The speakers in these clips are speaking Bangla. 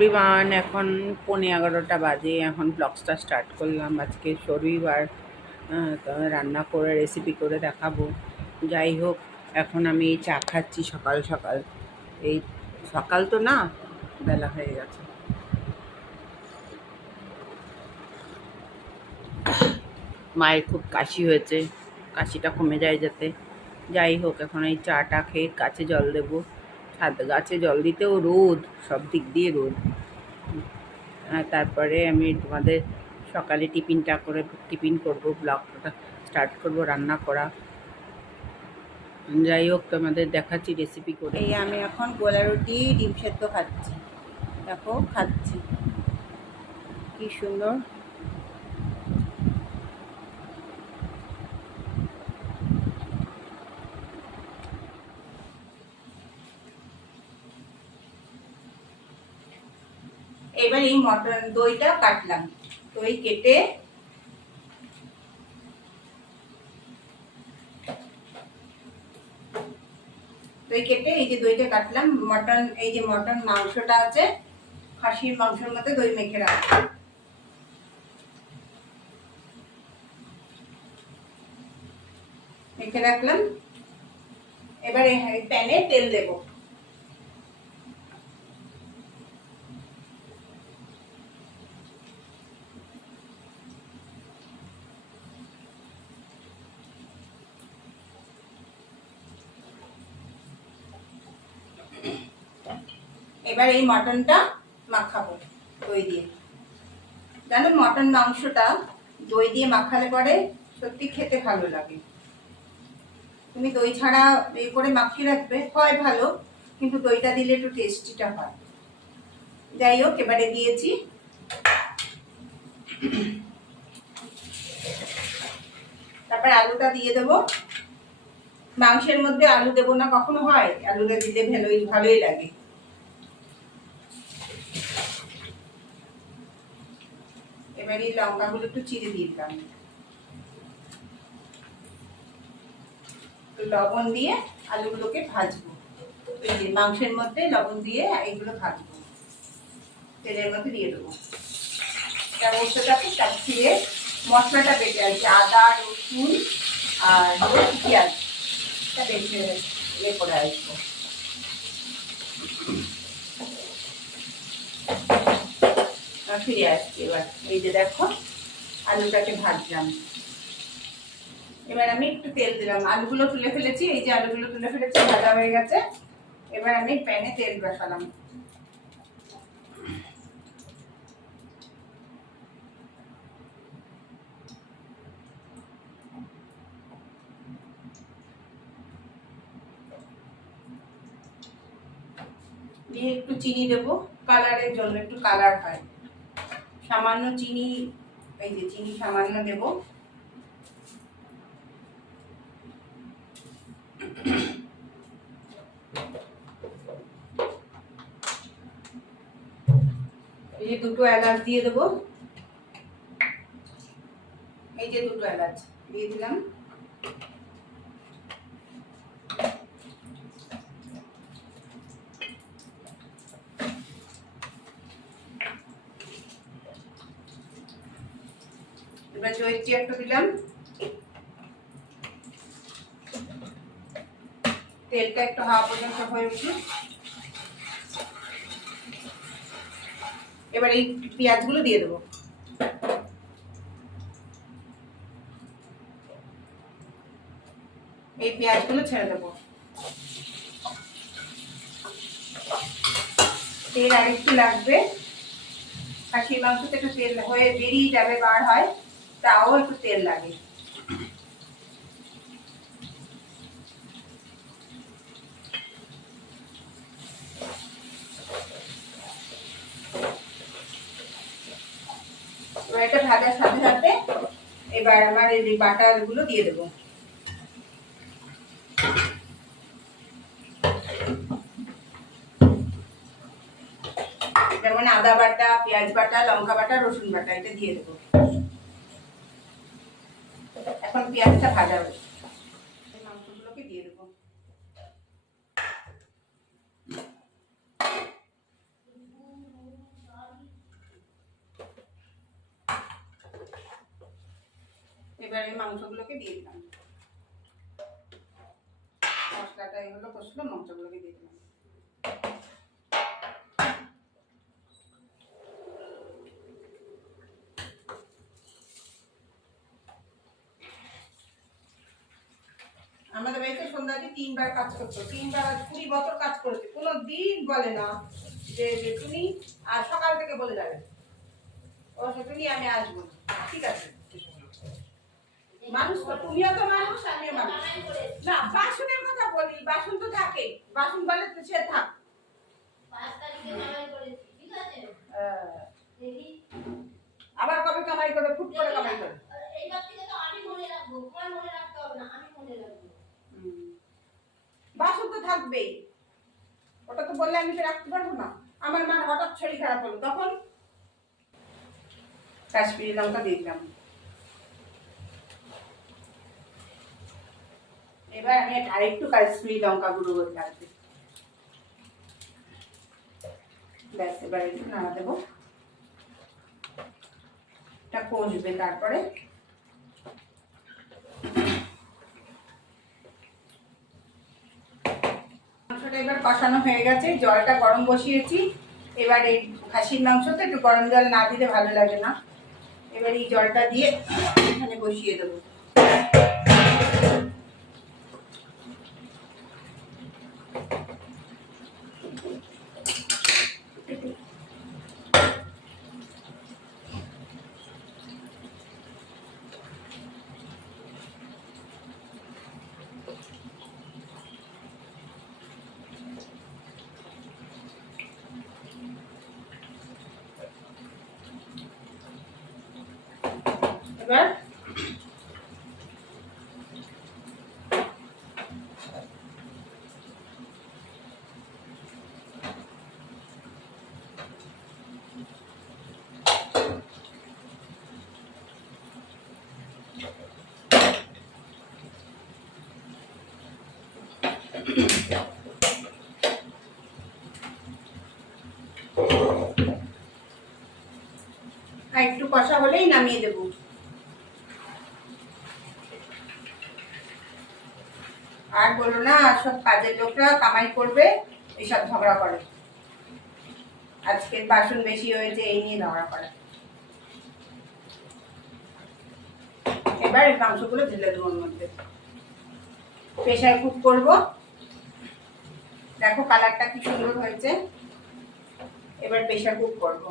এভরিওয়ান, এখন 11:15 বাজে। এখন ব্লগসটা স্টার্ট করলাম। আজকে শনিবার, তো রান্না করে রেসিপি করে দেখাবো। যাই হোক, এখন আমি চা খাচ্ছি সকাল সকাল। এই সকাল তো না, বেলা হয়ে গেছে। মায়ের খুব কাশি হয়েছে, কাশিটা কমে যায় যাতে। যাই হোক, এখন এই চাটা খেয়ে গাছে জল দেবো। ছাদ গাছে জল দিতেও রোদ, সব দিক দিয়ে রোদ। তারপরে আমি তোমাদের সকালে টিফিন করবো, ব্লগটা স্টার্ট করব রান্না করা। যাই হোক, তোমাদের দেখাচ্ছি রেসিপি করে। এই আমি এখন গোলা রুটি ডিম সেদ্ধ খাচ্ছি। দেখো, খাচ্ছি কি সুন্দর। এবার এই মটন দইটা কাটলাম। দই কেটে এই যে দইটা কাটলাম। মটন, এই যে মটন মাংসটা আছে, খাসির মাংসের মধ্যে দই মেখে রাখলাম। এবারে প্যানে তেল দেবো। এবার এই মটনটা মাখাবো দই দিয়ে। জানো, মটন মাংসটা দই দিয়ে মাখালে পরে সত্যি খেতে ভালো লাগে। তুমি দই ছাড়া এই করে মাখিয়ে রাখবে, হয় ভালো, কিন্তু দইটা দিলে একটু টেস্টিটা হয়। যাই হোক, এবারে দিয়েছি তারপর আলুটা দিয়ে দেবো। মাংসের মধ্যে আলু দেবো না কখনো, হয় আলুটা দিলে ভালোই লাগে। এবার এই লঙ্কাগুলো একটু চিড়ে দিয়ে দিলাম। লবণ দিয়ে আলুগুলোকে ভাজবো। এই যে মাংসের মধ্যে লবণ দিয়ে এইগুলো ভাজবো, তেলের মধ্যে দিয়ে দেবো। ছিঁড়ে মশলাটা বেটে আছে, আদা রসুন আর পেঁয়াজ বেটে করে আসবো। ফিরে আসছি। এবার এই যে দেখো, আলুটাকে ভাজলাম। এবার আমি একটু তেল দিলাম। আলুগুলো তুলে ফেলেছি, এই যে আলুগুলো তুলে ফেলেছি, ভাজা হয়ে গেছে। এবার আমি প্যানে তেল বসালাম। দিয়ে একটু চিনি দেবো, কালারের জন্য, একটু কালার হয়। সামান্য চিনি, এই যে চিনি সামান্য দেবো। এই যে দুটো এলাচ দিয়ে দেবো। এই যে দুটো এলাচ দিয়ে দিলাম। এবার জয়িত্রী একটা দিলাম। তেলটা একটু হাওয়া পর্যন্ত হয়ে উঠুক। এবার এই পেঁয়াজগুলো দিয়ে দেবো। এই পেঁয়াজগুলো ছেড়ে দেবো। তেল আরেকটু লাগবে, খাসির মাংসতে একটু তেল হয়ে বেরিয়ে যাবে, বার হয়, তাও একটু তেল লাগে। এটা ভাজার সাথে সাথে এবার আমার এই বাটার গুলো দিয়ে দেবো। যেমন আদা বাটা, পেঁয়াজ বাটা, লঙ্কা বাটা, রসুন বাটা, এটা দিয়ে দেবো। এখন পেঁয়াজটা ভাজা হবে, মাংসগুলোকে দিয়ে দেবো। এবার এই মাংসগুলোকে দিয়ে দিলাম। মশলাটা এগুলো কষলো, মাংসগুলোকে দিয়ে দিলাম। আমাদের বাড়িতে সন্ধ্যাকে 3 বার কাজ করতো, 3 বার, 20 বছর কাজ করেছে, কোনো দিন বলে না যে তুমি আর সকাল থেকে বলে যাবে ও তুমি আমি আসবো না। ঠিক আছে, মানুষ তো, তুমিও তো মানুষ, আমিও মানুষ। না, বাসনের কথা বলি, বাসন তো থাকে, বাসন বলে তো সে থাক। 5 তারিখে কামাই করেছি, ঠিক আছে? দেখি আবার কবে কামাই করে, ফুট করে কামাই করে। এইবার থেকে তো আমি মনে রাখবো, তোমার মনে রাখতে হবে না, আমি মনে রাখবো। বাসন তো থাকবেই, ওটা তো বললে আমি তো রাখতে পারবো না। আমার মার হঠাৎ শরীর খারাপ হলো, তখন কাশ্মীরি লঙ্কা দিয়ে দিলাম। এবার আমি আরেকটু কাশ্মীরি লঙ্কা গুঁড়ো করে রাখবো। ব্যাস, এবার একটু নাড়া দেবো, এটা কষবে। তারপরে মাংসটা এবার কষানো হয়ে গেছে, জলটা গরম বসিয়েছি। এবার এই খাসির মাংস তো একটু গরম জল না দিলে ভালো লাগে না। এবার এই জলটা দিয়ে এখানে বসিয়ে দেবো। এবার একটু কষা হলেই নামিয়ে দেবো। আর বলো না, সব কাজের লোকরা কামাই করবে এইসব ঝগড়া করে, আজকে বাসন বেশি হয়েছে এই নিয়ে ঝগড়া করে। এবার এই মাংসগুলো ঢেলে দেবো ওর মধ্যে, প্রেশার কুক করবো। দেখো কালারটা কি সুন্দর হয়েছে। এবার প্রেশার কুক করবো।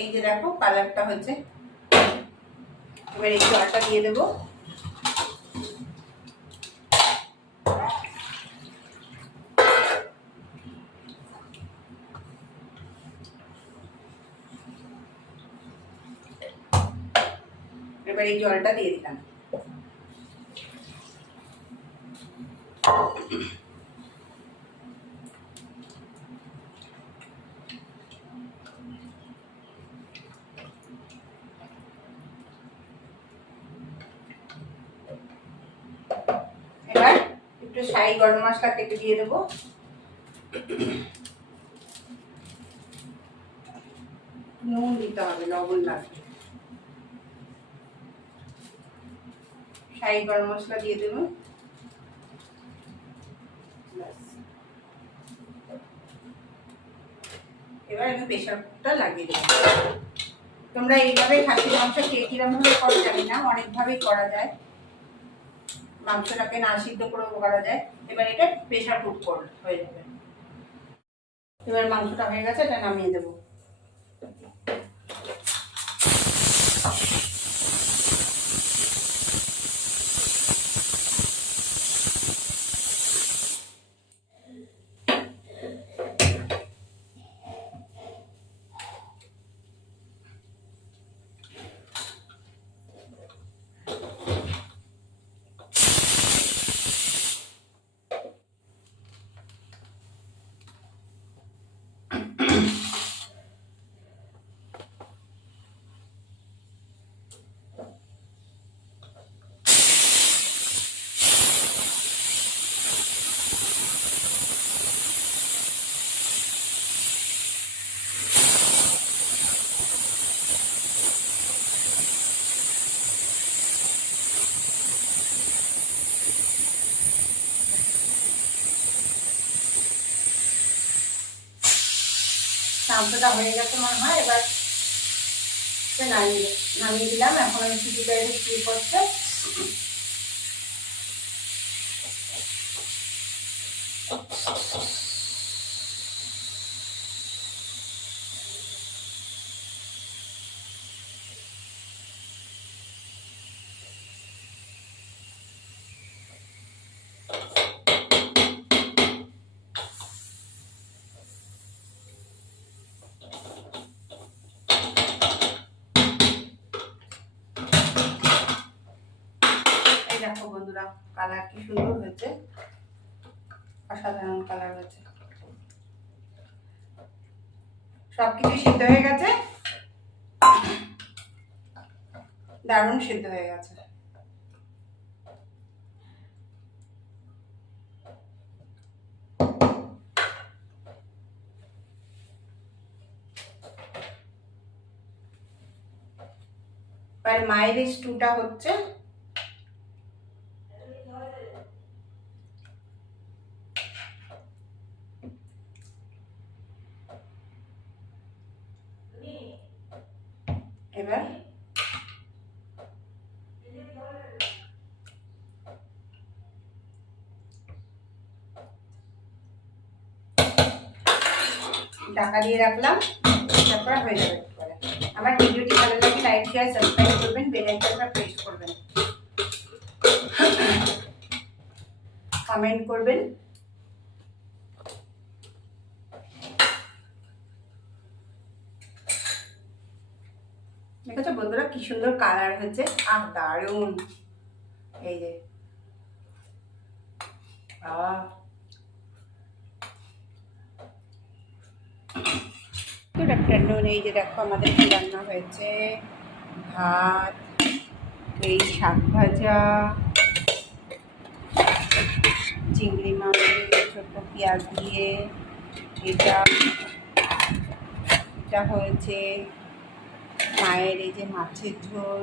এই যে দেখো কালারটা হয়েছে। এবার এই জলটা দিয়ে দেবো। এবার এই জলটা দিয়ে দিলাম। এবার একটু শাহি গরম মশলা কেটে দিয়ে দেবো। নুন দিতে হবে, লবণ লাগবে। শাহি গরম মশলা দিয়ে দেবো। এবার আমি প্রেশার কুকারটা লাগিয়ে দেবো। তোমরা এইভাবে খাসির মাংস কে কিরম ভাবে করো জানি না, অনেকভাবেই করা যায়। মাংসটাকে না সিদ্ধ করেও করা যায়। এবার এটা প্রেশার কুক হয়ে যাবে। এবার মাংসটা হয়ে গেছে, এটা নামিয়ে দেবো। মাংসটা হয়ে গেছে মনে হয়, এবার নামিয়ে দিলাম। এখন আমি চিটিটা একটু শুরু করছে। দেখো বন্ধুরা, কালার কি সুন্দর হয়েছে, অসাধারণ কালার হয়েছে। সবকিছু সিদ্ধ হয়ে গেছে, দারুণ সিদ্ধ হয়ে গেছে। এবার মায়ের স্টুটা হচ্ছে। এবার ঢাকা দিয়ে রাখলাম, তারপর হয়ে যাবে। আমার ভিডিওটি ভালো লাগে লাইক শেয়ার সাবস্ক্রাইব করবেন, বেল আইকনটা প্রেস করবেন, কমেন্ট করবেন। দেখেছো বন্ধুরা কি সুন্দর কালার হয়েছে, দারুণ। এই যে গুড আফটারনুন। এই যে দেখো আমাদের কি রান্না হয়েছে, ভাত, এই শাক ভাজা, চিংড়ি মাছ ছোট পেঁয়াজ দিয়ে, এটা হয়েছে মায়ের এই যে মাছের ঝোল,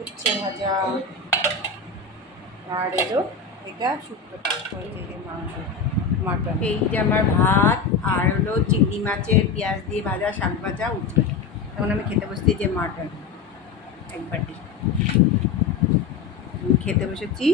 উচ্ছে ভাজা, আর এলো এটা শুক্তো হয়েছে যে মাংস মাটন। এই যে আমার ভাত, আর হলো চিংড়ি মাছের পেঁয়াজ দিয়ে ভাজা, শাক ভাজা, উচ্ছে। এখন আমি খেতে বসছি যে মাটন এক বাটি খেতে বসেছি।